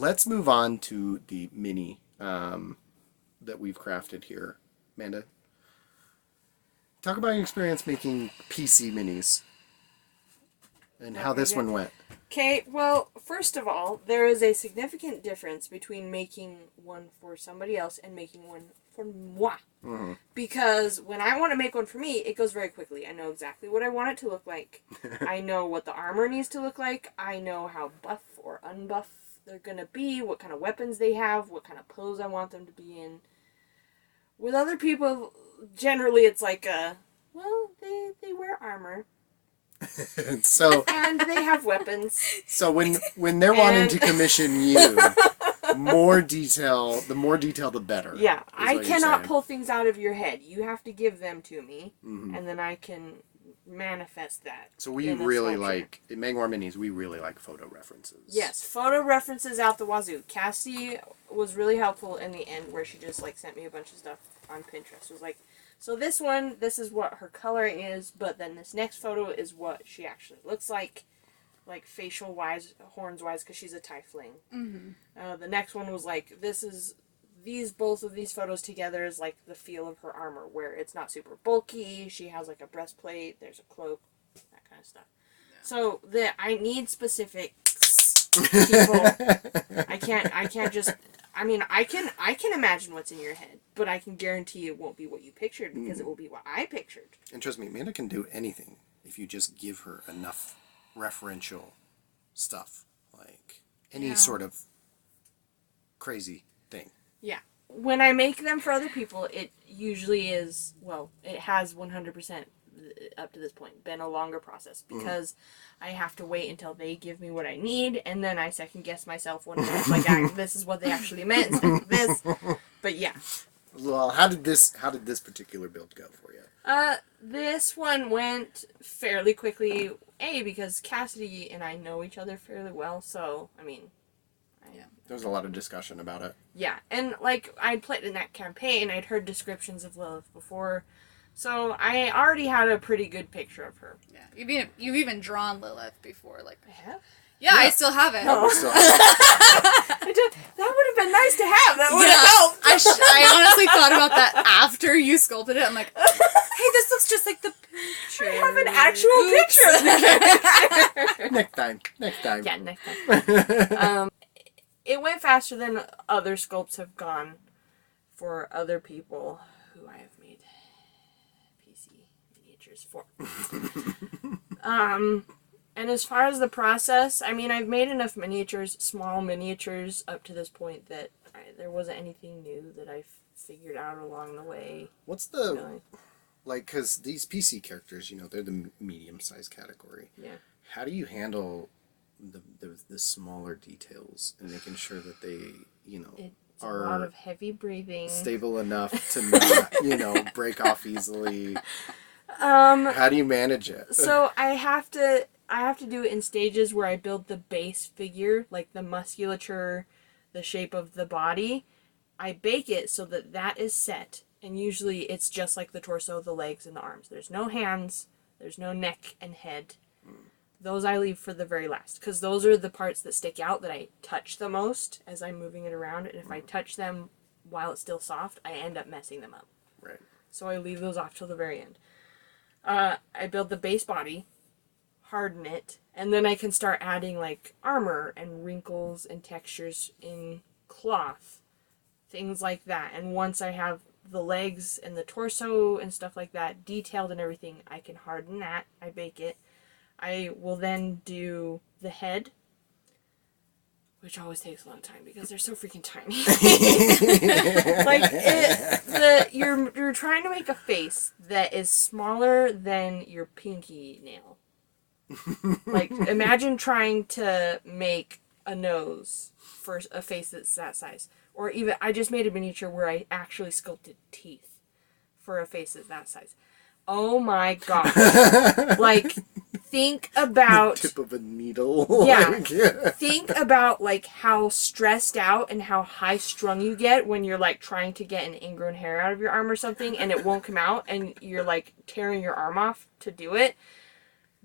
let's move on to the mini that we've crafted here. Amanda, talk about your experience making PC minis and how this one went. Okay, well, first of all, there is a significant difference between making one for somebody else and making one for moi. Mm-hmm. Because when I want to make one for me, it goes very quickly. I know exactly what I want it to look like. I know what the armor needs to look like. I know how buff or unbuff they're going to be, what kind of weapons they have, what kind of pose I want them to be in. With other people, generally it's like, well, they wear armor. So and they have weapons. So when they're wanting to commission you, the more detail the better. Yeah, I cannot pull things out of your head. You have to give them to me, and then I can manifest that. So we really like, in Mangwar Minis, we really like photo references. Yes, photo references out the wazoo. Cassie was really helpful in the end where she just like sent me a bunch of stuff on Pinterest. It was like, so this one, this is what her color is, but then this next photo is what she actually looks like facial-wise, horns-wise, because she's a tiefling. The next one was like, both of these photos together is like the feel of her armor, where it's not super bulky, she has like a breastplate, there's a cloak, that kind of stuff. Yeah. So, I need specifics, people. I can't just... I mean, I can imagine what's in your head, but I can guarantee it won't be what you pictured because it will be what I pictured. And trust me, Amanda can do anything if you just give her enough referential stuff, like any sort of crazy thing. Yeah. When I make them for other people, it usually is, well, it has 100% up to this point been a longer process because I have to wait until they give me what I need, and then I second guess myself when it's like, this is what they actually meant instead of this. But yeah. Well, how did this particular build go for you? This one went fairly quickly. Because Cassidy and I know each other fairly well, so I mean, there was a lot of discussion about it. Yeah, and like I'd played in that campaign, I'd heard descriptions of Lilith before. So I already had a pretty good picture of her. Yeah, you've even drawn Lilith before, like I have. Yeah, I still have it. No. That would have been nice to have. That would have helped. I honestly thought about that after you sculpted it. I'm like, hey, this looks just like the picture. I have an actual picture of the character. Next time. Yeah, next time. It went faster than other sculpts have gone for other people who I have made PC miniatures for. And as far as the process, I mean, I've made enough miniatures, small miniatures, up to this point that there wasn't anything new that I figured out along the way. What's the, like, because these PC characters, they're the medium-sized category. Yeah. How do you handle the smaller details and making sure that they, are a lot of heavy breathing, stable enough to not, break off easily? How do you manage it? So I have to do it in stages where I build the base figure, like the musculature, the shape of the body. I bake it so that is set, and usually it's just like the torso, the legs, and the arms. There's no hands, there's no neck and head. Those I leave for the very last, because those are the parts that stick out that I touch the most as I'm moving it around, and if I touch them while it's still soft, I end up messing them up. Right. So I leave those off till the very end. I build the base body, harden it, and then I can start adding like armor and wrinkles and textures in cloth, things like that. And once I have the legs and the torso and stuff like that detailed and everything, I can harden that. I bake it. I will then do the head, which always takes a long time because they're so freaking tiny. You're trying to make a face that is smaller than your pinky nail. Like, imagine trying to make a nose for a face that's that size. Or even, I just made a miniature where I actually sculpted teeth for a face that's that size. Oh my gosh. Like, think about... The tip of a needle. Yeah. Think about, like, how stressed out and how high-strung you get when you're, like, trying to get an ingrown hair out of your arm or something, and it won't come out, and you're, like, tearing your arm off to do it.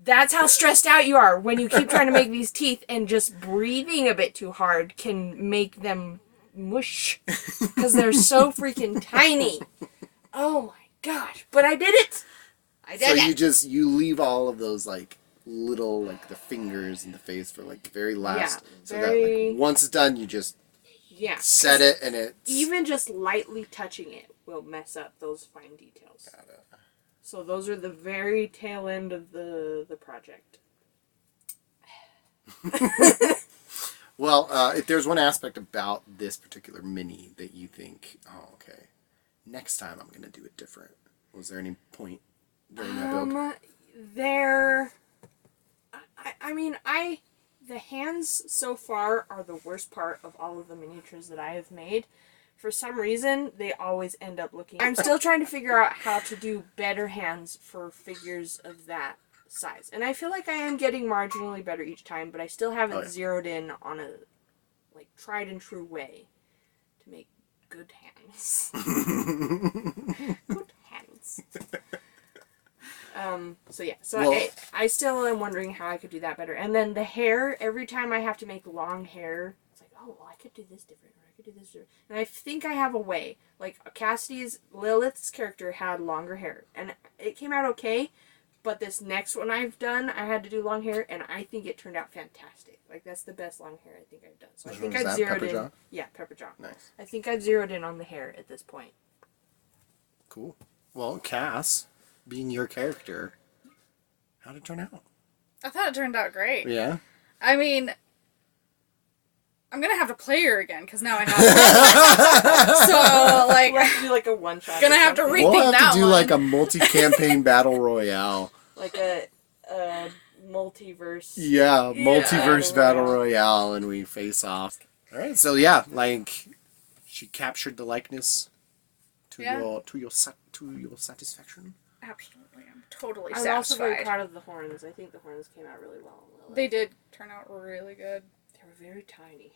That's how stressed out you are when you keep trying to make these teeth, and just breathing a bit too hard can make them mush because they're so freaking tiny. Oh my gosh! But I did it. I did it. You leave all of those like little like the fingers and the face for like the very last, so that like once it's done, you just set it, and it's even just lightly touching it will mess up those fine details. Got it. So those are the very tail end of the project. Well, if there's one aspect about this particular mini that you think, oh, okay, next time I'm gonna do it different. Was there any point during that build? The hands so far are the worst part of all of the miniatures that I have made. For some reason, they always end up looking... I'm still trying to figure out how to do better hands for figures of that size. And I feel like I am getting marginally better each time, but I still haven't zeroed in on a like tried and true way to make good hands. Good hands. I still am wondering how I could do that better. And then the hair, every time I have to make long hair, it's like, oh, well, I could do this different, or I could do this different. And I think I have a way. Like, Lilith's character had longer hair, and it came out okay, but this next one I've done, I had to do long hair, and I think it turned out fantastic. Like, that's the best long hair I think I've done. So I think I've zeroed in. Yeah, Pepperjaw. Nice. I think I've zeroed in on the hair at this point. Cool. Well, Cass, being your character, how did it turn out? I thought it turned out great. Yeah? I mean, I'm gonna have to play her again because now I have to. So, like, we'll have to do like a one shot. Gonna have to rethink that one. We'll have to do like a multi-campaign battle royale. Like a multiverse. Yeah, multiverse battle royale, and we face off. All right, so yeah, like she captured the likeness to your satisfaction. Absolutely, I'm totally I'm satisfied. also very proud of the horns. I think the horns came out really well. They did turn out really good. They were very tiny.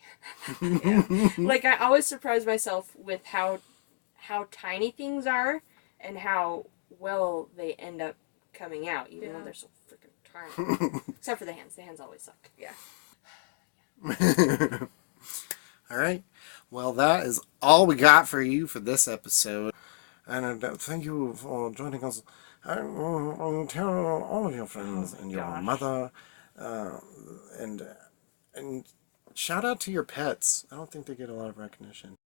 Like, I always surprise myself with how tiny things are and how well they end up coming out, even though they're so freaking tiny. Except for the hands. The hands always suck. Yeah. All right. Well, that is all we got for you for this episode. And thank you for joining us. Tell all of your friends and your mother. And shout out to your pets. I don't think they get a lot of recognition.